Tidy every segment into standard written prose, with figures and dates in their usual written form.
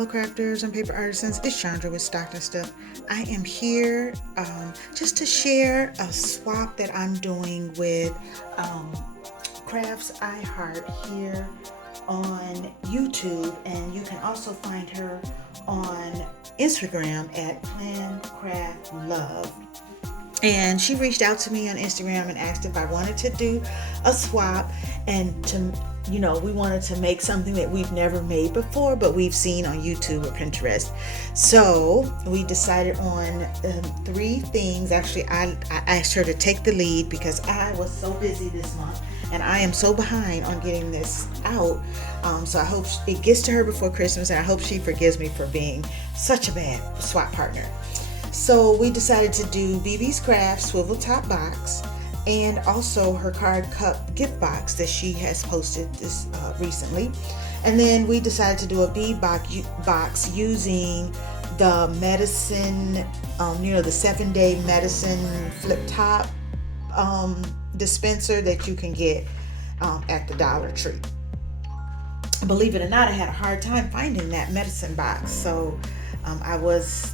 fellow crafters and paper artisans. It's Chandra with Stockton Stuff. I am here just to share a swap that I'm doing with Crafts I Heart here on YouTube, and you can also find her on Instagram at Plan Craft Love. And she reached out to me on Instagram and asked if I wanted to do a swap, and to, we wanted to make something that we've never made before, but we've seen on YouTube or Pinterest. So we decided on 3 things. Actually, I asked her to take the lead because I was so busy this month and I am so behind on getting this out. So I hope it gets to her before Christmas, and I hope she forgives me for being such a bad swap partner. So we decided to do BB's Craft Swivel Top Box, and also her card cup gift box that she has posted this recently. And then we decided to do a bead box using the medicine, the 7-day medicine flip top dispenser that you can get at the Dollar Tree. Believe it or not, I had a hard time finding that medicine box, so I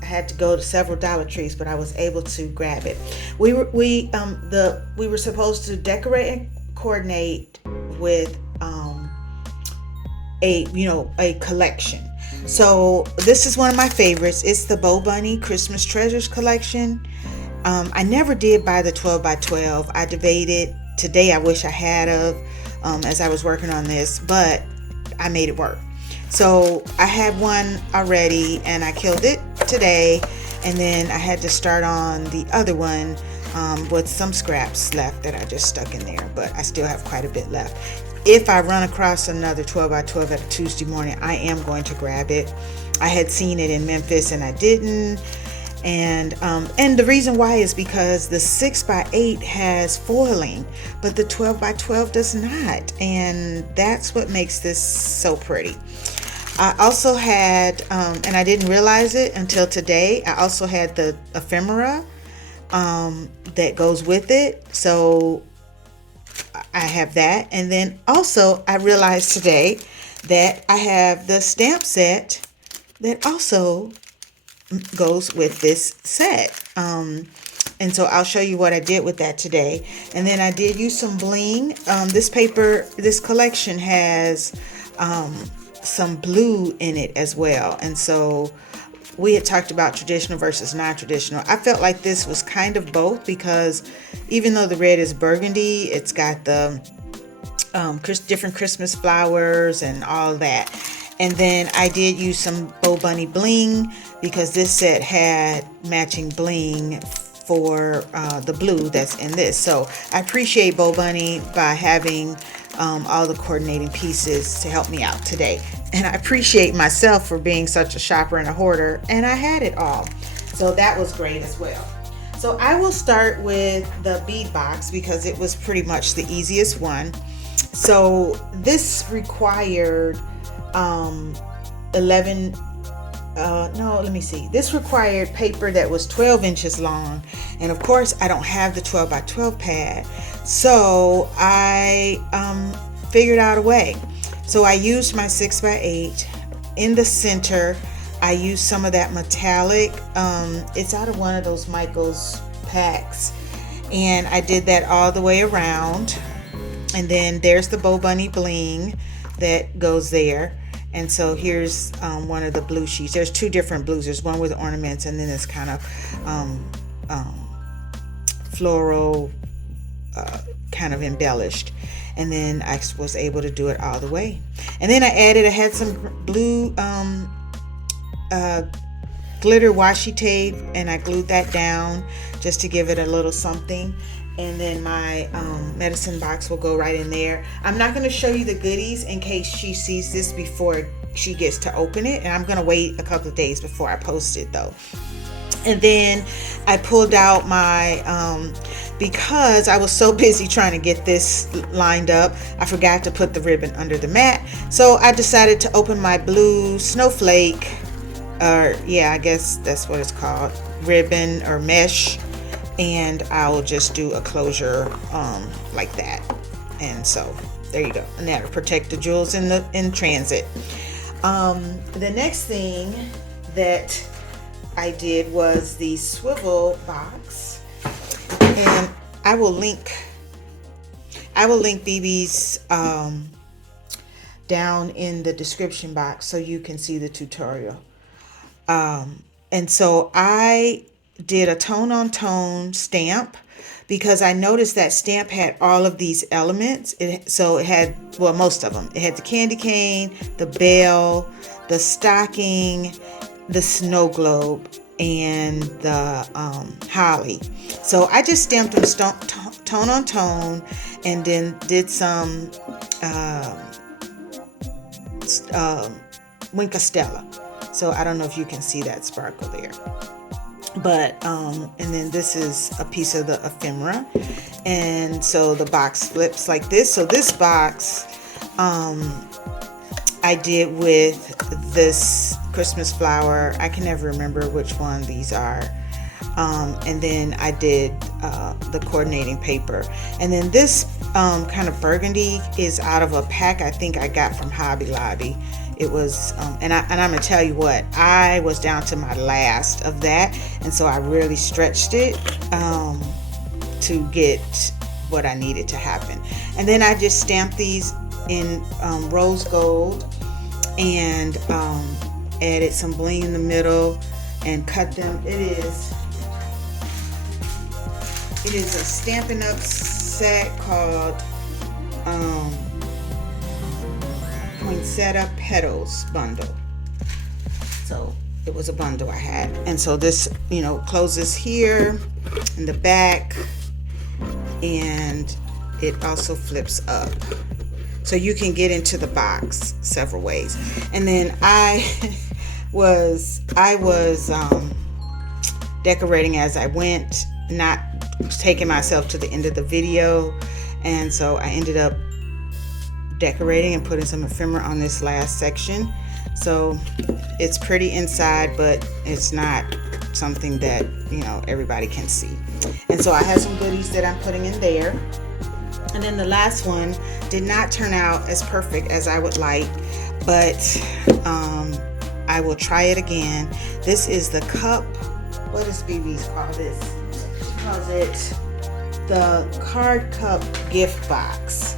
had to go to several Dollar Trees, but I was able to grab it. We were supposed to decorate and coordinate with a collection. So this is one of my favorites. It's the Bow Bunny Christmas Treasures collection. I never did buy the 12 by 12. I debated today. I wish I had as I was working on this, but I made it work. So I had one already and I killed it today, and then I had to start on the other one with some scraps left that I just stuck in there, but I still have quite a bit left. If I run across another 12 by 12 at a Tuesday morning, I am going to grab it. I had seen it in Memphis and I didn't, and the reason why is because the 6 by 8 has foiling, but the 12 by 12 does not, and that's what makes this so pretty. I also had, and I didn't realize it until today, I also had the ephemera that goes with it. So I have that. And then also I realized today that I have the stamp set that also goes with this set. And so I'll show you what I did with that today. And then I did use some bling. This collection has some blue in it as well, and so we had talked about traditional versus non-traditional. I felt like this was kind of both, because even though the red is burgundy, it's got the different Christmas flowers and all that. And then I did use some Bow Bunny bling because this set had matching bling for the blue that's in this. So I appreciate Bow Bunny by having all the coordinating pieces to help me out today. And I appreciate myself for being such a shopper and a hoarder, and I had it all. So that was great as well. So I will start with the bead box because it was pretty much the easiest one. So this required This required paper that was 12 inches long, and of course I don't have the 12 by 12 pad, so I figured out a way. So I used my 6 by 8 in the center. I used some of that metallic, it's out of one of those Michaels packs, and I did that all the way around. And then there's the Bow Bunny bling that goes there. And so here's one of the blue sheets. There's 2 different blues. There's one with ornaments, and then it's kind of floral, kind of embellished. And then I was able to do it all the way. And then I had some blue glitter washi tape, and I glued that down just to give it a little something. And then my medicine box will go right in there. I'm not going to show you the goodies in case she sees this before she gets to open it, and I'm going to wait a couple of days before I post it though. And then I pulled out my because I was so busy trying to get this lined up, I forgot to put the ribbon under the mat. So I decided to open my blue snowflake, or I guess that's what it's called, ribbon or mesh, and I'll just do a closure like that. And so there you go, and that'll protect the jewels in transit. The next thing that I did was the Swivel Box, and I will link BB's down in the description box so you can see the tutorial. And so I did a tone on tone stamp because I noticed that stamp had all of these elements. So it had, well, most of them. It had the candy cane, the bell, the stocking, the snow globe, and the holly. So I just stamped them tone on tone, and then did some Wink Stella. So I don't know if you can see that sparkle there. But, and then this is a piece of the ephemera. And so the box flips like this. So this box, I did with this Christmas flower. I can never remember which one these are. And then I did the coordinating paper. And then this kind of burgundy is out of a pack I think I got from Hobby Lobby. It was, and I'm gonna tell you what, I was down to my last of that, and so I really stretched it to get what I needed to happen. And then I just stamped these in rose gold and added some bling in the middle and cut them. It is a Stampin' Up set called Poinsettia Petals bundle. So it was a bundle I had, and so this, closes here in the back, and it also flips up, so you can get into the box several ways. And then I was decorating as I went, not taking myself to the end of the video, and so I ended up decorating and putting some ephemera on this last section. So it's pretty inside, but it's not something that everybody can see. And so I have some goodies that I'm putting in there. And then the last one did not turn out as perfect as I would like, but I will try it again. This is the cup. What does BB's call this? She calls it the card cup gift box.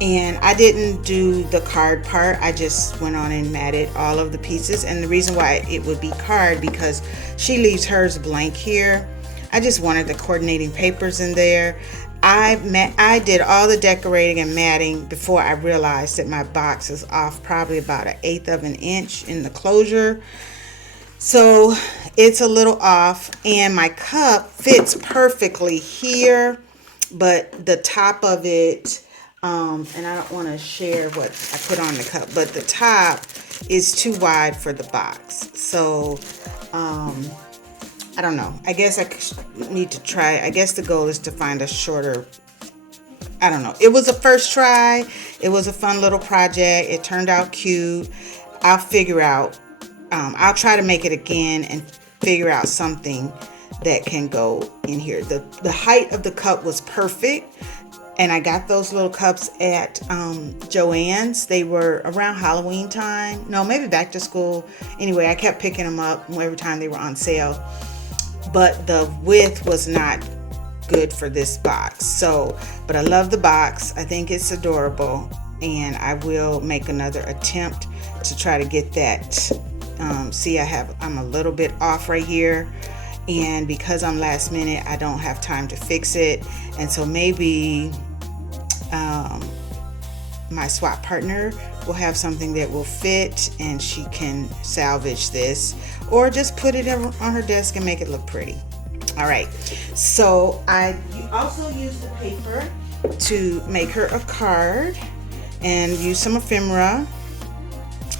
And I didn't do the card part. I just went on and matted all of the pieces. And the reason why it would be card, because she leaves hers blank here. I just wanted the coordinating papers in there. I did all the decorating and matting before I realized that my box is off probably about 1/8 of an inch in the closure. So it's a little off, and my cup fits perfectly here, but the top of it, and I don't want to share what I put on the cup, but the top is too wide for the box. So I don't know. I guess I need to try. I guess the goal is to find a shorter, I don't know. It was a first try. It was a fun little project. It turned out cute. I'll figure out, I'll try to make it again and figure out something that can go in here. The height of the cup was perfect. And I got those little cups at Joann's. They were around Halloween time. No, maybe back to school. Anyway, I kept picking them up every time they were on sale. But the width was not good for this box. So, but I love the box. I think it's adorable. And I will make another attempt to try to get that. See, I'm a little bit off right here. And because I'm last minute, I don't have time to fix it. And so maybe my swap partner will have something that will fit, and she can salvage this or just put it on her desk and make it look pretty. All right, so I also used the paper to make her a card and use some ephemera.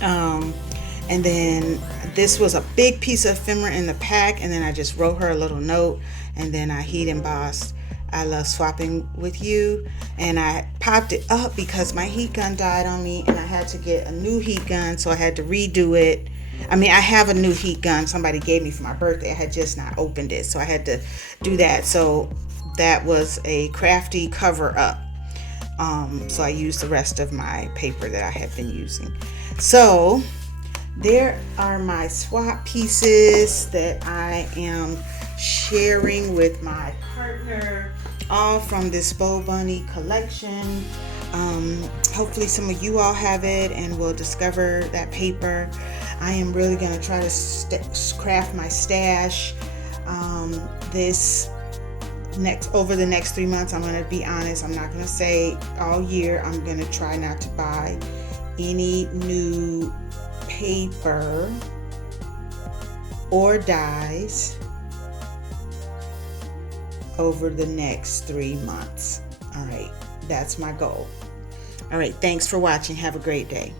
And then this was a big piece of ephemera in the pack, and then I just wrote her a little note, and then I heat embossed "I love swapping with you," and I popped it up because my heat gun died on me and I had to get a new heat gun, so I had to redo it. I mean, I have a new heat gun somebody gave me for my birthday. I had just not opened it, so I had to do that. So that was a crafty cover up. So I used the rest of my paper that I had been using. So There are my swap pieces that I am sharing with my partner, all from this Bow Bunny collection. Hopefully some of you all have it and will discover that paper. I am really going to try to craft my stash this over the next 3 months. I'm going to be honest, I'm not going to say all year. I'm going to try not to buy any new paper or dies over the next 3 months. All right, that's my goal. All right, thanks for watching. Have a great day.